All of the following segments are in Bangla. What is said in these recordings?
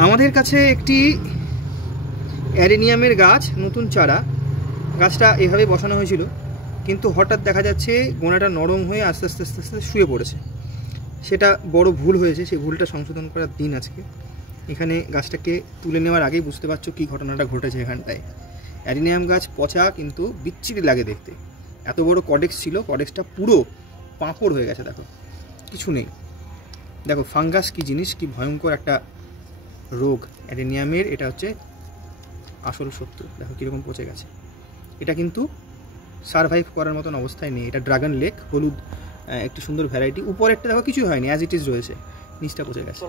আমাদের কাছে একটি অ্যারেনিয়ামের গাছ, নতুন চারা। গাছটা এভাবে বসানো হয়েছিল, কিন্তু হঠাৎ দেখা যাচ্ছে গোড়াটা নরম হয়ে আস্তে আস্তে আস্তে আস্তে শুয়ে পড়েছে। সেটা বড় ভুল হয়েছে, সেই ভুলটা সংশোধন করার দিন আজকে। এখানে গাছটাকে তুলে নেওয়ার আগেই বুঝতে পারছো কী ঘটনাটা ঘটেছে এখানটায়। অ্যারেনিয়াম গাছ পচা, কিন্তু বিচ্ছিরি লাগে দেখতে। এত বড় কডেক্স ছিল, কডেক্সটা পুরো পাঁপড় হয়ে গেছে। দেখো কিছু নেই। দেখো ফাঙ্গাস কী জিনিস, কি ভয়ঙ্কর একটা রোগ অ্যারেনিয়ামের। এটা হচ্ছে আসল সত্য। দেখো কীরকম পচে গেছে। এটা কিন্তু সারভাইভ করার মতন অবস্থায় নেই। এটা ড্রাগন লেক, হলুদ একটু সুন্দর ভ্যারাইটি। উপরেরটা দেখো কিছুই হয়নি, অ্যাজ ইট ইজ রয়েছে, নিচটা পচে গেছে।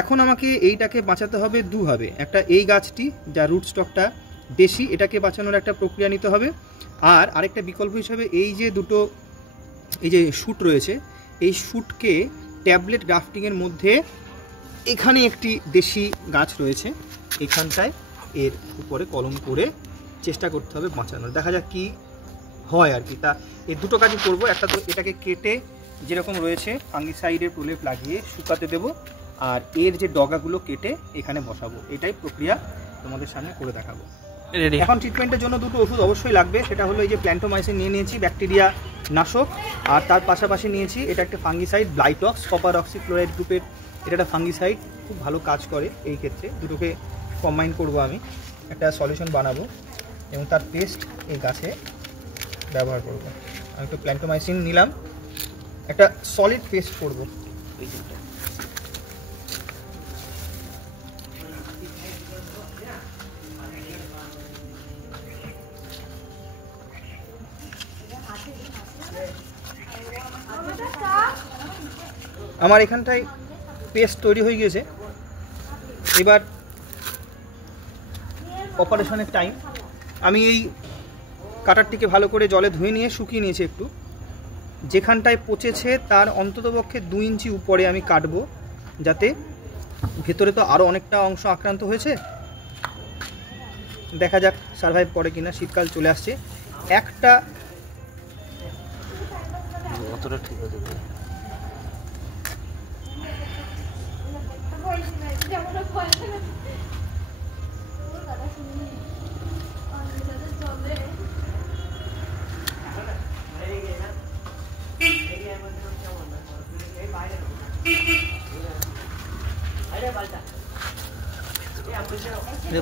এখন আমাকে এইটাকে বাঁচাতে হবে দুভাবে। একটা এই গাছটি, যা রুট স্টকটা বেশি, এটাকে বাঁচানোর একটা প্রক্রিয়া নিতে হবে। আর আরেকটা বিকল্প হিসাবে এই যে দুটো এই যে শ্যুট রয়েছে, এই শ্যুটকে ট্যাবলেট গ্রাফটিংয়ের মধ্যে এখানে একটি দেশি গাছ রয়েছে, এখানটায় এর উপরে কলম করে চেষ্টা করতে হবে বাঁচানোর। দেখা যাক কি হয় আর কি। তা এই দুটো কাজই করবো। একটা তো এটাকে কেটে যেরকম রয়েছে ফাঙ্গিসাইডের প্রলেপ লাগিয়ে শুকাতে দেবো, আর এর যে ডগাগুলো কেটে এখানে বসাবো। এটাই প্রক্রিয়া তোমাদের সামনে করে দেখাবো। এখন ট্রিটমেন্টের জন্য দুটো ওষুধ অবশ্যই লাগবে। সেটা হলো এই যে প্ল্যান্টোমাইসিন নিয়ে নিয়েছি, ব্যাকটেরিয়া নাশক। আর তার পাশাপাশি নিয়েছি এটা একটা ফাঙ্গিসাইড, ব্লাইটক্স, কপার অক্সিক্লোরাইড গ্রুপের। এটা একটা ফাঙ্গিসাইড, খুব ভালো কাজ করে এই ক্ষেত্রে। দুটোকে কম্বাইন করব, আমি একটা সলিউশন বানাবো এবং তার পেস্ট এই গাছে ব্যবহার করব। আমি একটু প্ল্যান্টোমাইসিন নিলাম, একটা সলিড পেস্ট করব। এই জিনিসটা আমার এখানটায় পেস্ট তৈরি হয়ে গিয়েছে। এবার অপারেশনের টাইম। আমি এই কাটারটিকে ভালো করে জলে ধুয়ে নিয়ে শুকিয়ে নিয়েছি একটু। যেখানটায় পচেছে তার অন্ততপক্ষে 2 ইঞ্চি উপরে আমি কাটবো, যাতে ভেতরে তো আরও অনেকটা অংশ আক্রান্ত হয়েছে। দেখা যাক সারভাইভ করে কিনা। শীতকাল চলে আসছে। একটা ঠিক আছে,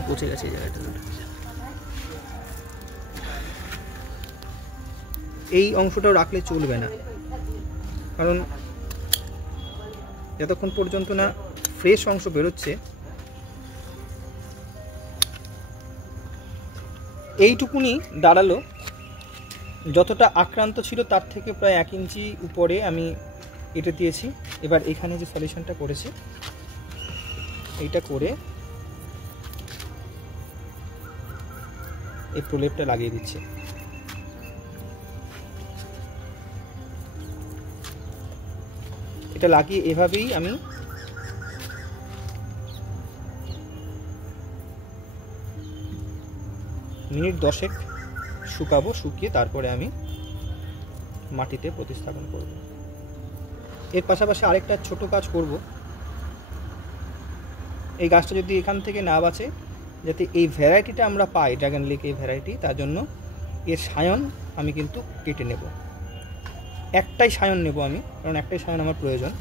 পচে গেছে এই জায়গাটা। এই অংশটাও রাখলে চলবে না, কারণ যতক্ষণ পর্যন্ত না ফ্রেশ অংশ বেরোচ্ছে। এইটুকুনি দাঁড়ালো। যতটা আক্রান্ত ছিল তার থেকে প্রায় 1 ইঞ্চি উপরে আমি কেটে দিয়েছি। এবার এখানে যে সলিউশনটা করেছি, এইটা করে এই প্রলেপটা লাগিয়ে দিচ্ছি। এটা লাগিয়ে এভাবেই আমি মিনিট 10 শুকাবো। শুকিয়ে তারপরে আমি মাটিতে প্রতিস্থাপন করব। এর পাশাপাশি আরেকটা ছোট কাজ করব। এই গাছটা যদি এখান থেকে না বাঁচে, যাতে এই ভ্যারাইটিটা আমরা পাই, ড্রাগন লেক এই ভ্যারাইটি, তার জন্য এর সায়ন আমি কিন্তু কেটে নেব। একটাই সায়ন নেব আমি, কারণ একটাই সায়ন আমার প্রয়োজন।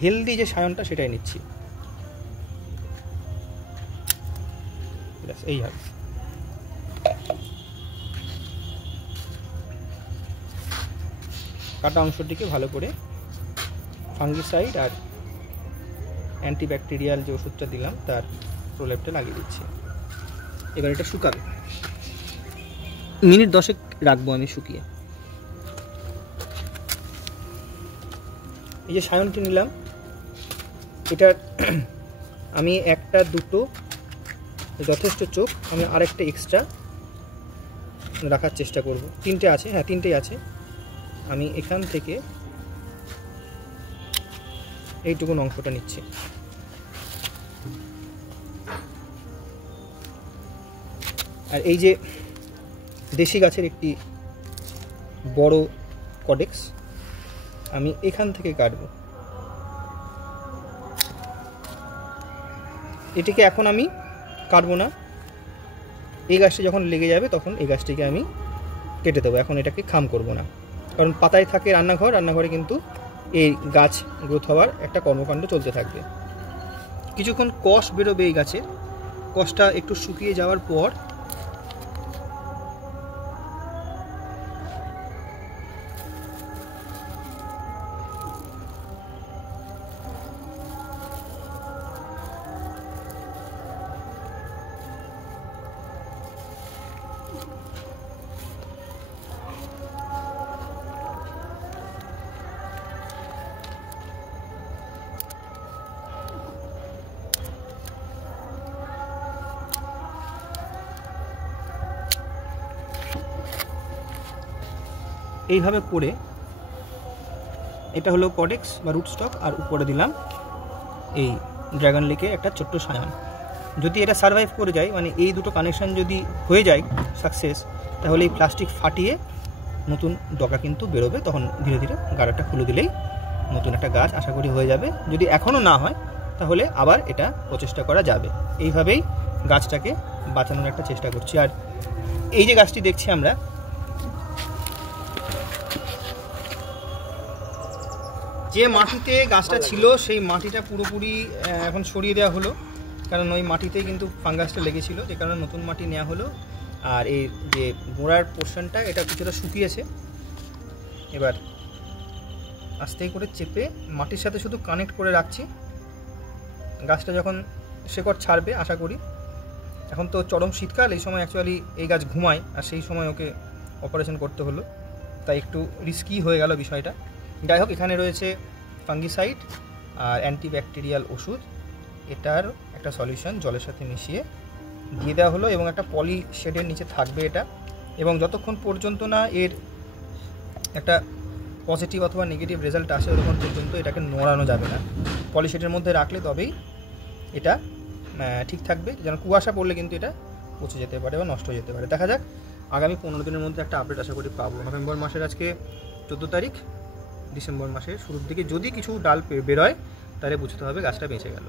হেলদি যে সায়নটা সেটাই নিচ্ছি। এই হবে। কাটা অংশটিকে ভালো করে ফাঙ্গিসাইড আর অ্যান্টিব্যাকটেরিয়াল যে ওষুধটা দিলাম তার প্রলেপটা লাগিয়ে দিচ্ছি। এবার এটা শুকাবে। মিনিট 10 রাখবো আমি শুকিয়ে। এই যে সায়নটি নিলাম, এটা আমি একটা দুটো যথেষ্ট চোখ, আমি আরেকটা এক্সট্রা রাখার চেষ্টা করব। 3টে আছে, হ্যাঁ 3টেই আছে। আমি এখান থেকে এইটুকুন অংশটা নিচ্ছি। আর এই যে দেশি গাছের একটি বড় কডেক্স আমি এখান থেকে কাটবো। এটিকে এখন আমি কাটবো না, এই গাছটি যখন লেগে যাবে তখন এই গাছটিকে আমি কেটে দেবো। এখন এটাকে খাম করব না, কারণ পাতায় থাকে রান্নাঘর, রান্নাঘরে কিন্তু এই গাছ গ্রোথ হওয়ার একটা কর্মকাণ্ড চলতে থাকবে। কিছুক্ষণ কষ বেরোবে এই গাছের, কষটা একটু শুকিয়ে যাওয়ার পর এইভাবে করে, এটা হলো কডেক্স বা রুট স্টক, আর উপরে দিলাম এই ড্রাগন লিকে একটা ছোট্ট সায়ান। যদি এটা সার্ভাইভ করে যায়, মানে এই দুটো কানেকশান যদি হয়ে যায় সাকসেস, তাহলে এই প্লাস্টিক ফাটিয়ে নতুন ডগা কিন্তু বেরোবে। তখন ধীরে ধীরে গাড়াটা খুলে দিলেই নতুন একটা গাছ আশা করি হয়ে যাবে। যদি এখনও না হয় তাহলে আবার এটা প্রচেষ্টা করা যাবে। এইভাবেই গাছটাকে বাঁচানোর একটা চেষ্টা করছি। আর এই যে গাছটি দেখছি আমরা, যে মাটিতে গাছটা ছিল সেই মাটিটা পুরোপুরি এখন সরিয়ে দেওয়া হলো, কারণ ওই মাটিতেই কিন্তু ফাঙ্গাসটা লেগেছিল, যে কারণে নতুন মাটি নেওয়া হলো। আর এই যে গোড়ার পোর্শনটা এটা কিছুটা শুকিয়েছে, এবার আস্তে করে চেপে মাটির সাথে শুধু কানেক্ট করে রাখছি। গাছটা যখন শেকড় ছাড়বে আশা করি, এখন তো চরম শীতকাল, এই সময় অ্যাকচুয়ালি এই গাছ ঘুমায়, আর সেই সময় ওকে অপারেশন করতে হলো, তাই একটু রিস্কি হয়ে গেল বিষয়টা। যাই হোক, এখানে রয়েছে ফাঙ্গিসাইড আর অ্যান্টিব্যাকটেরিয়াল ওষুধ, এটার একটা সলিউশন জলের সাথে মিশিয়ে দিয়ে দেওয়া হলো, এবং একটা পলি শেডের নিচে থাকবে এটা। এবং যতক্ষণ পর্যন্ত না এর একটা পজিটিভ অথবা নেগেটিভ রেজাল্ট আসে, ততক্ষণ পর্যন্ত এটাকে নড়ানো যাবে না। পলি শেডের মধ্যে রাখলে তবেই এটা ঠিক থাকবে, যেন কুয়াশা পড়লে কিন্তু এটা পচে যেতে পারে বা নষ্ট হয়ে যেতে পারে। দেখা যাক, আগামী 15 দিনের মধ্যে একটা আপডেট আশা করি পাবো। নভেম্বর মাসের আজকে 14 তারিখ, ডিসেম্বর মাসের শুরুর দিকে যদি কিছু ডাল বেরোয় তাহলে বুঝতে হবে গাছটা বেঁচে গেল।